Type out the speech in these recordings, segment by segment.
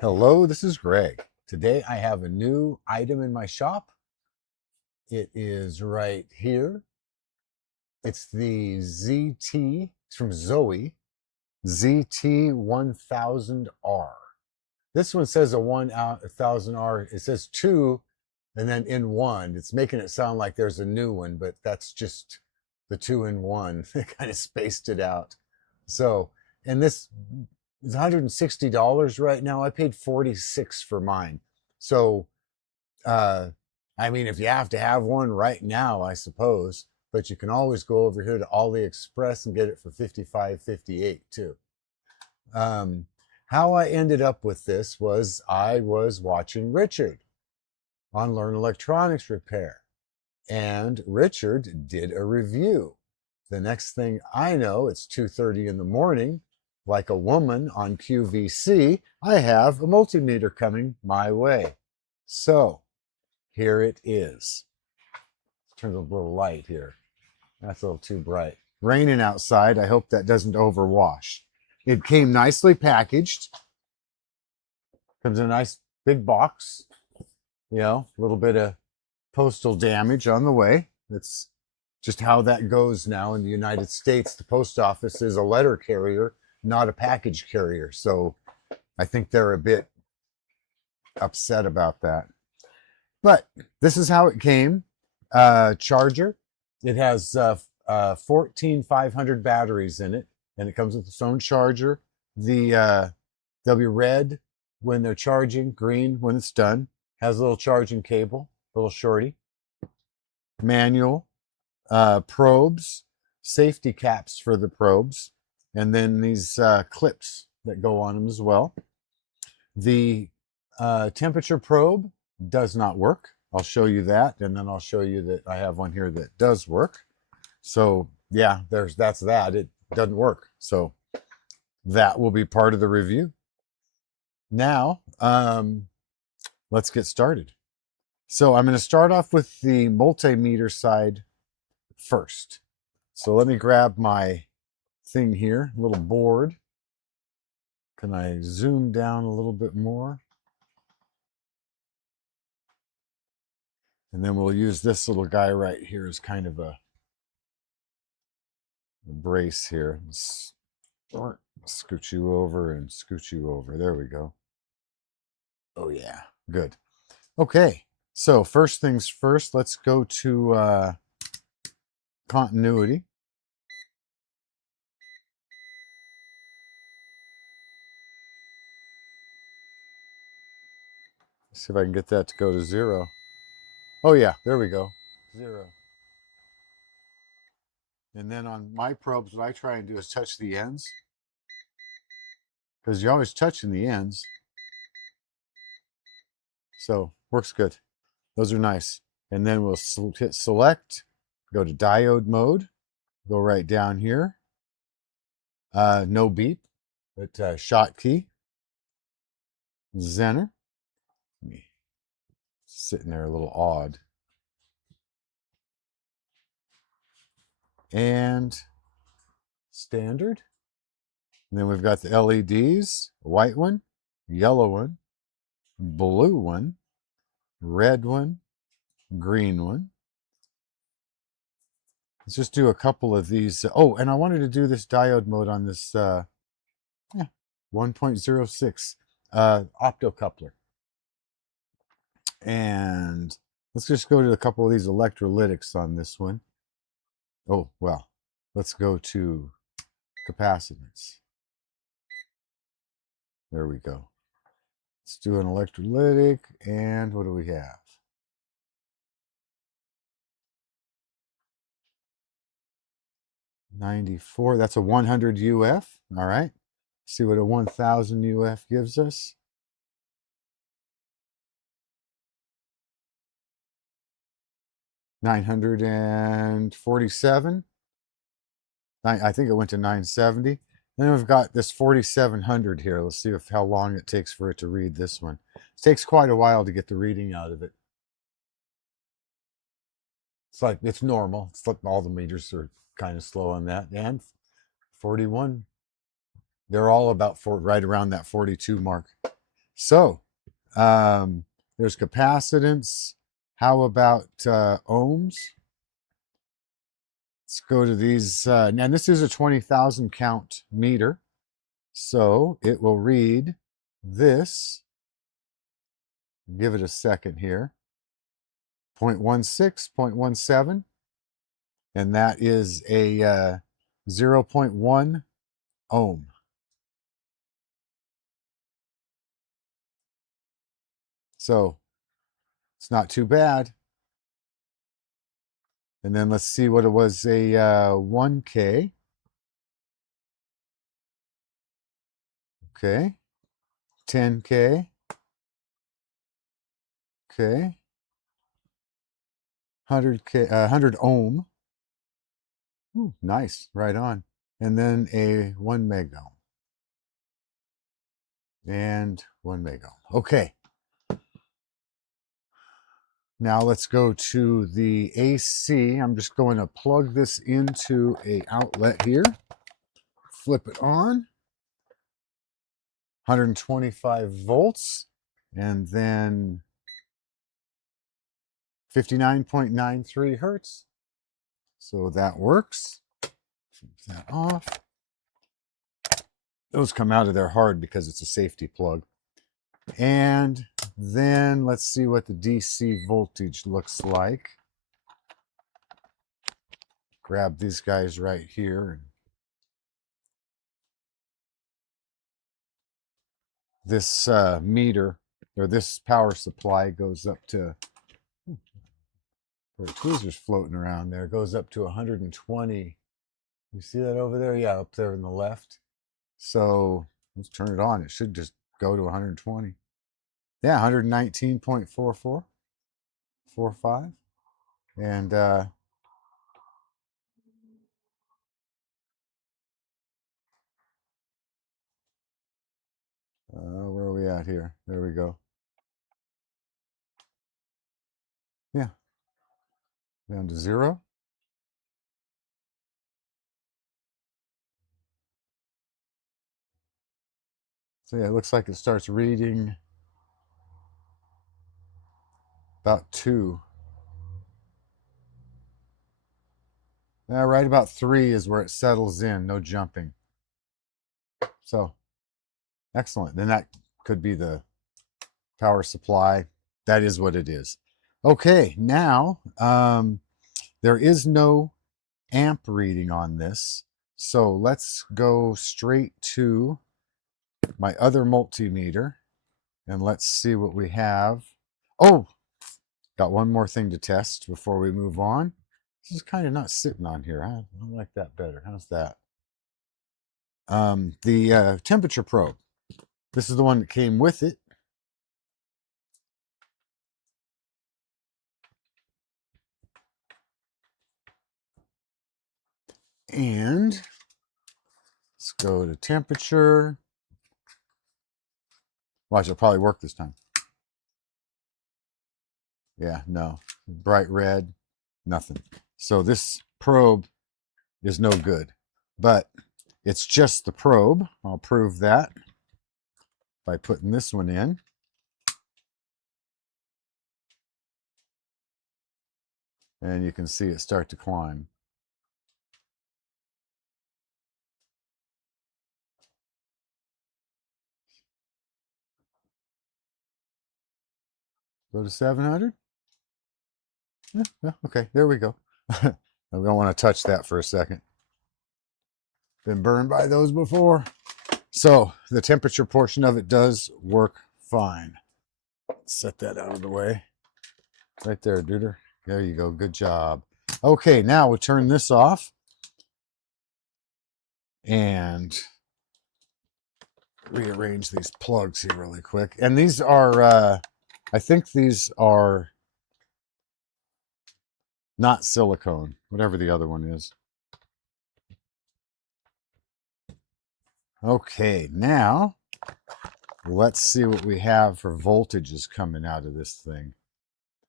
Hello, this is Greg. Today I have a new item in my shop. It is right here. It's the ZT, it's from ZOYI, ZT1000R. This one says a 1000R, it says two and then in one. It's making it sound like there's a new one, but that's just the two in one. They kind of spaced it out. So, and this is $160 right now. I paid $46 for mine. So, uh, I mean, if you have to have one right now, I suppose, but you can always go over here to AliExpress and get it for $55, $58 too. How I ended up with this was I was watching Richard on Learn Electronics Repair, and Richard did a review. The next thing I know, it's 2:30 in the morning. Like a woman on QVC, I have a multimeter coming my way. So here it is. Turn a little light here. That's a little too bright. Raining outside. I hope that doesn't overwash. It came nicely packaged. Comes in a nice big box. You know, a little bit of postal damage on the way. That's just how that goes now in the United States. The post office is a letter carrier, not a package carrier. So I think they're a bit upset about that. But this is how it came. Charger. It has 14,500 batteries in it, and it comes with its own charger. They'll be red when they're charging, green when it's done. Has a little charging cable, a little shorty. Manual, probes, safety caps for the probes, and then these clips that go on them as well. The temperature probe does not work. I'll show you that, and then I'll show you that I have one here that does work. So yeah, that's that. It doesn't work. So that will be part of the review. Now, let's get started. So I'm going to start off with the multimeter side first. So let me grab my thing here, little board. Can I zoom down a little bit more? And then we'll use this little guy right here as kind of a brace here. Scoot you over and scoot you over. There we go. Oh yeah, good. Okay, so first things first, let's go to continuity. See if I can get that to go to 0. Oh yeah, there we go. 0. And then on my probes, what I try and do is touch the ends, because you're always touching the ends. So works good. Those are nice. And then we'll hit select, go to diode mode, go right down here. No beep, but shot key. Zener. Sitting there a little odd. And standard. And then we've got the LEDs, white one, yellow one, blue one, red one, green one. Let's just do a couple of these. Oh, and I wanted to do this diode mode on this 1.06 optocoupler. And let's just go to a couple of these electrolytics on this one. Oh, well, let's go to capacitance. There we go. Let's do an electrolytic, and what do we have? $94. That's a 100 UF. All right. See what a 1000 UF gives us. $947. I think it went to 970. Then we've got this 4700 here. Let's see how long it takes for it to read this one. It takes quite a while to get the reading out of it. It's like, it's normal. It's like all the meters are kind of slow on that. And 41. They're all about right around that 42 mark. So there's capacitance. How about ohms? Let's go to these. Now, this is a 20,000 count meter. So it will read this. Give it a second here. 0.16, 0.17. And that is a 0.1 ohm. So it's not too bad. And then let's see what it was, a 1K. Okay. 10K. Okay. 100K, 100 ohm. Ooh, nice, right on. And then a 1 megohm. And 1 megohm. Okay. Now let's go to the AC. I'm just going to plug this into an outlet here. Flip it on. 125 volts. And then 59.93 hertz. So that works. Keep that off. Those come out of there hard because it's a safety plug. And then let's see what the DC voltage looks like. Grab these guys right here. This meter, or this power supply, goes up to, the tweezer's floating around there, goes up to 120. You see that over there? Yeah, up there on the left. So let's turn it on. It should just go to 120. Yeah, 119.4445. And where are we at here? There we go. Yeah, down to 0. So yeah, it looks like it starts reading about 2. Yeah, right about 3 is where it settles in, no jumping. So excellent. Then that could be the power supply. That is what it is. Okay, now there is no amp reading on this. So let's go straight to my other multimeter and let's see what we have. Oh, got one more thing to test before we move on. This is kind of not sitting on here. I like that better. How's that? The temperature probe. This is the one that came with it. And let's go to temperature. Watch, it'll probably work this time. Yeah, no. Bright red, nothing. So this probe is no good, but it's just the probe. I'll prove that by putting this one in. And you can see it start to climb. Go to 700. Yeah, okay, there we go. I don't want to touch that for a second. Been burned by those before. So the temperature portion of it does work fine. Set that out of the way. Right there, duder. There you go. Good job. Okay, now we'll turn this off and rearrange these plugs here really quick. And these are, I think these are not silicone, whatever the other one is. Okay, now let's see what we have for voltages coming out of this thing.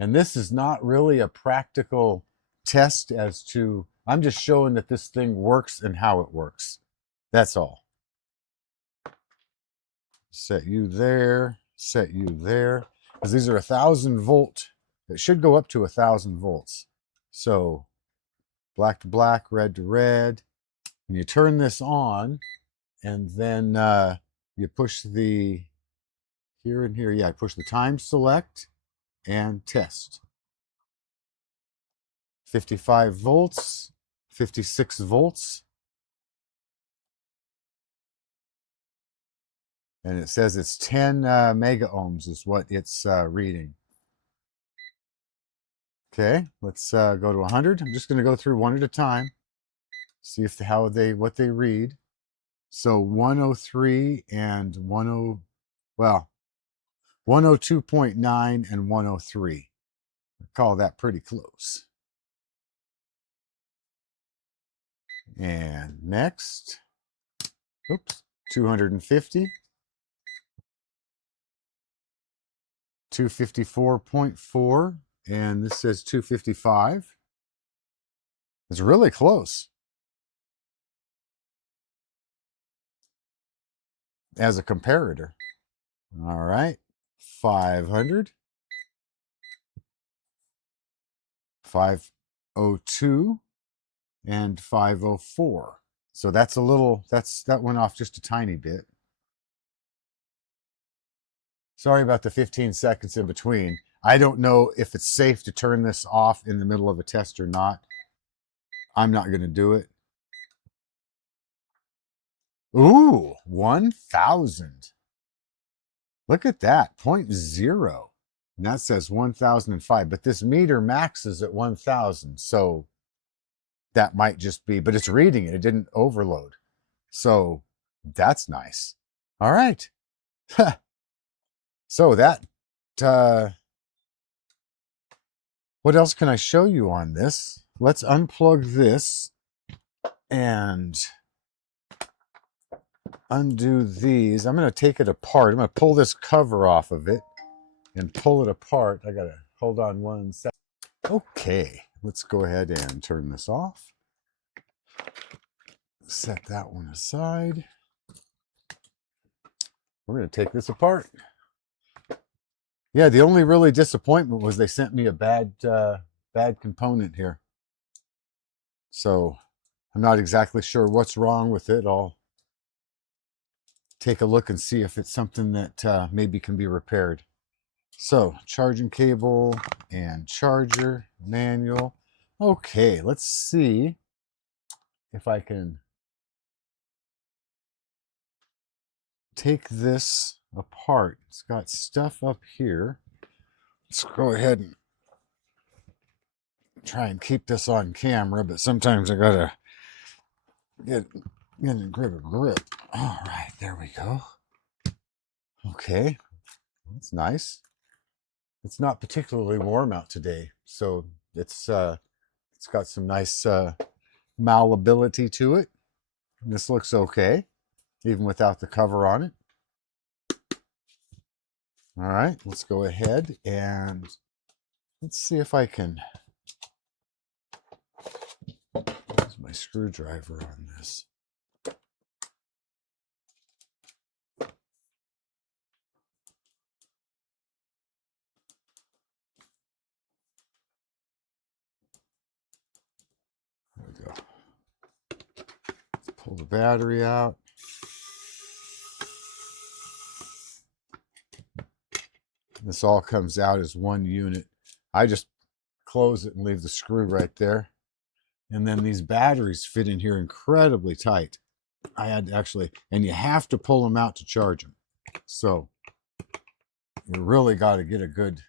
And this is not really a practical test as to, I'm just showing that this thing works and how it works. That's all. Set you there, set you there, because these are 1,000 volt. It should go up to 1,000 volts. So black to black, red to red. And you turn this on, and then you push the here and here. Yeah, I push the time select and test. 55 volts, 56 volts. And it says it's 10 mega ohms is what it's reading. Okay, let's go to 100. I'm just going to go through one at a time, see if what they read. So 103 and 10, well, 102.9 and 103. I call that pretty close. And next, oops, 250, 254.4, and this says 255. It's really close. As a comparator. All right, 500, 502, and 504. So that's that went off just a tiny bit. Sorry about the 15 seconds in between. I don't know if it's safe to turn this off in the middle of a test or not. I'm not going to do it. Ooh, 1,000. Look at that, 0.0. And that says 1,005, but this meter maxes at 1,000. So that might just be, but it's reading it. It didn't overload. So that's nice. All right. So that, what else can I show you on this? Let's unplug this and undo these. I'm going to take it apart. I'm going to pull this cover off of it and pull it apart. I got to hold on one second. Okay, let's go ahead and turn this off. Set that one aside. We're going to take this apart. Yeah, the only really disappointment was they sent me a bad component here. So I'm not exactly sure what's wrong with it. I'll take a look and see if it's something that maybe can be repaired. So charging cable and charger, manual. Okay, let's see if I can take this apart. It's got stuff up here. Let's go ahead and try and keep this on camera, but sometimes I gotta get a grip. All right, there we go. Okay, that's nice. It's not particularly warm out today, so it's got some nice malleability to it. This looks okay, even without the cover on it. All right, let's go ahead and let's see if I can use my screwdriver on this. There we go. Let's pull the battery out. This all comes out as one unit. I just close it and leave the screw right there. And then these batteries fit in here incredibly tight. I had to actually, and you have to pull them out to charge them. So you really got to get a good,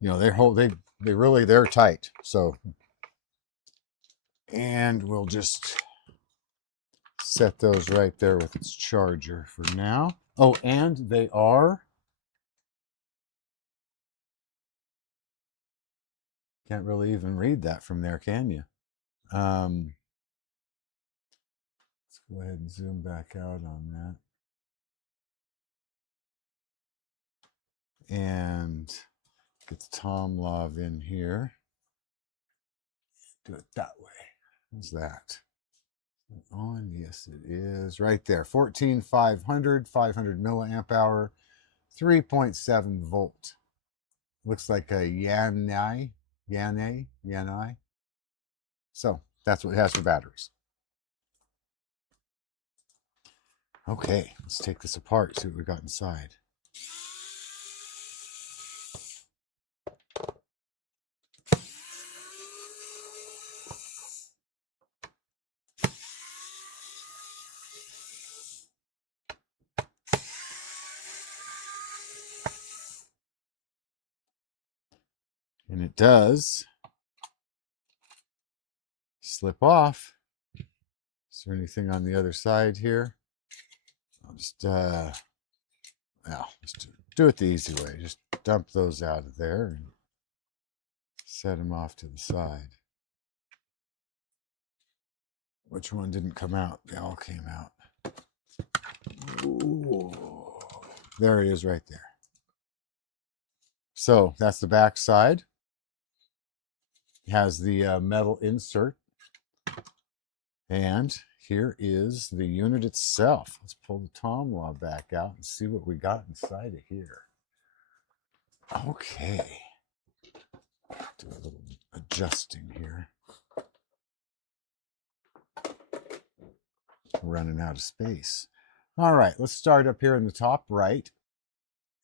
they're tight. So, and we'll just set those right there with its charger for now. Oh, and they are, can't really even read that from there, can you? Let's go ahead and zoom back out on that. And get the Tom Love in here. Do it that way. How's that? On? Yes, it is. Right there. 14,500, 500 milliamp hour, 3.7 volt. Looks like a Yanai. So that's what it has for batteries. Okay, let's take this apart, see what we got inside. And it does slip off. Is there anything on the other side here? I'll just, let's do it the easy way. Just dump those out of there and set them off to the side. Which one didn't come out? They all came out. Ooh. There it is right there. So that's the back side. It has the metal insert. And here is the unit itself. Let's pull the Tomlaw back out and see what we got inside of here. Okay. Do a little adjusting here. Running out of space. All right, let's start up here in the top right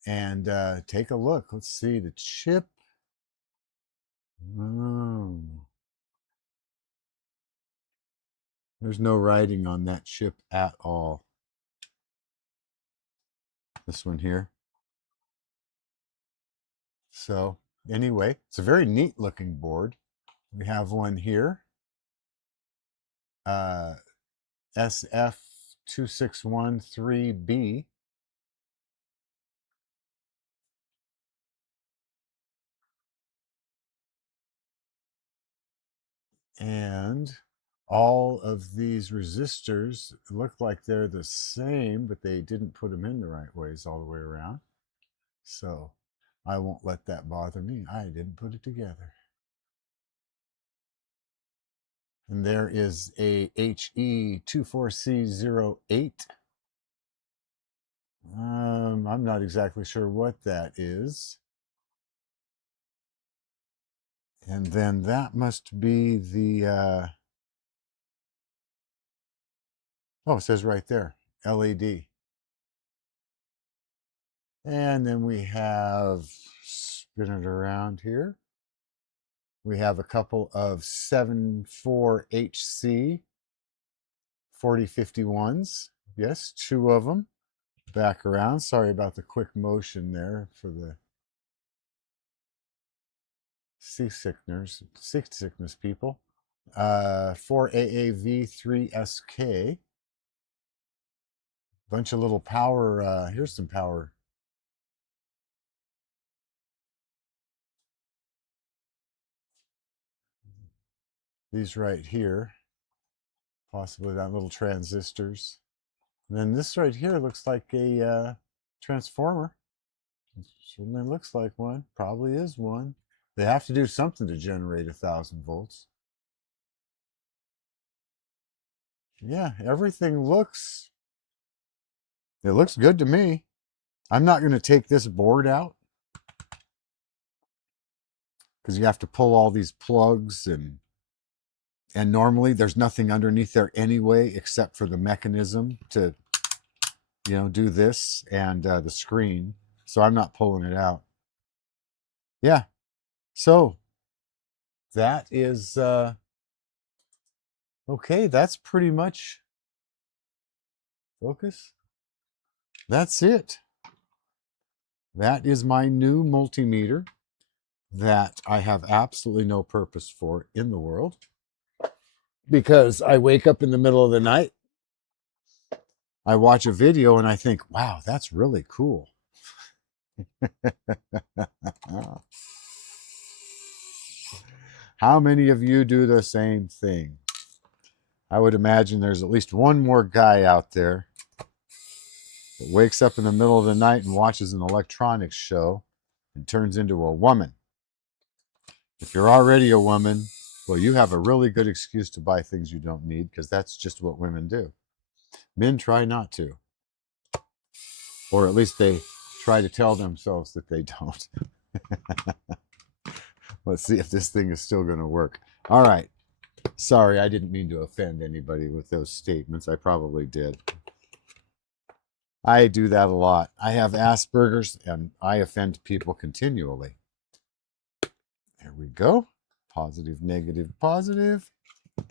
and take a look. Let's see the chip. Oh. There's no writing on that chip at all. This one here. So anyway, it's a very neat looking board. We have one here. SF2613B. And all of these resistors look like they're the same, but they didn't put them in the right ways all the way around. So I won't let that bother me. I didn't put it together. And there is a HE24C08. I'm not exactly sure what that is. And then that must be the, oh, it says right there, LED. And then we have, spin it around here, we have a couple of 74HC 4051s. Yes, 2 of them. Back around. Sorry about the quick motion there for the seasickness people. 4AAV3SK. Bunch of little power. Here's some power. These right here. Possibly that little transistors. And then this right here looks like a transformer. It certainly looks like one. Probably is one. They have to do something to generate 1,000 volts. Yeah, everything looks, it looks good to me. I'm not going to take this board out because you have to pull all these plugs and normally there's nothing underneath there anyway except for the mechanism to, you know, do this and the screen. So I'm not pulling it out. Yeah. So that is okay. That's pretty much focus. That's it. That is my new multimeter that I have absolutely no purpose for in the world because I wake up in the middle of the night, I watch a video and I think, wow, that's really cool. How many of you do the same thing? I would imagine there's at least one more guy out there that wakes up in the middle of the night and watches an electronics show and turns into a woman. If you're already a woman, well, you have a really good excuse to buy things you don't need because that's just what women do. Men try not to. Or at least they try to tell themselves that they don't. Let's see if this thing is still going to work. All right. Sorry, I didn't mean to offend anybody with those statements. I probably did. I do that a lot. I have Asperger's and I offend people continually. There we go. Positive, negative, positive.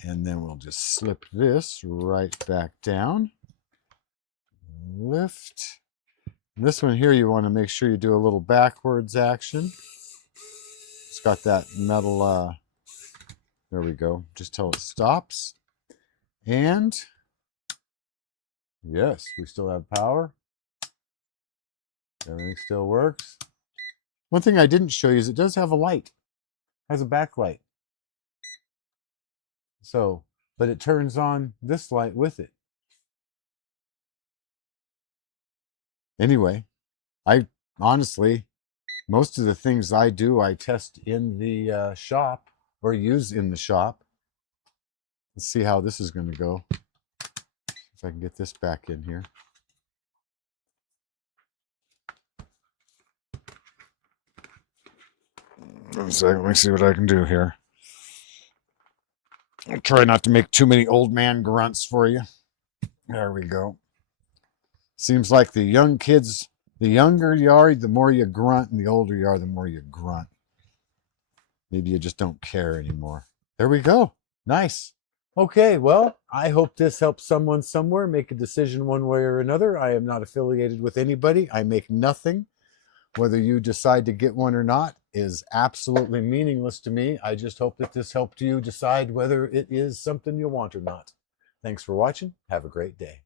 And then we'll just slip this right back down. Lift. And this one here, you want to make sure you do a little backwards action. It's got that metal, there we go, just till it stops. And yes, we still have power. Everything still works. One thing I didn't show you is it does have a light. It has a backlight. So, but it turns on this light with it. Anyway, I honestly, most of the things I do, I test in the shop or use in the shop. Let's see how this is going to go. If I can get this back in here. One second, let me see what I can do here. I'll try not to make too many old man grunts for you. There we go. Seems like the young kids, the younger you are, the more you grunt, and the older you are, the more you grunt. Maybe you just don't care anymore. There we go. Nice. Okay, well, I hope this helps someone somewhere make a decision one way or another. I am not affiliated with anybody. I make nothing. Whether you decide to get one or not is absolutely meaningless to me. I just hope that this helped you decide whether it is something you want or not. Thanks for watching. Have a great day.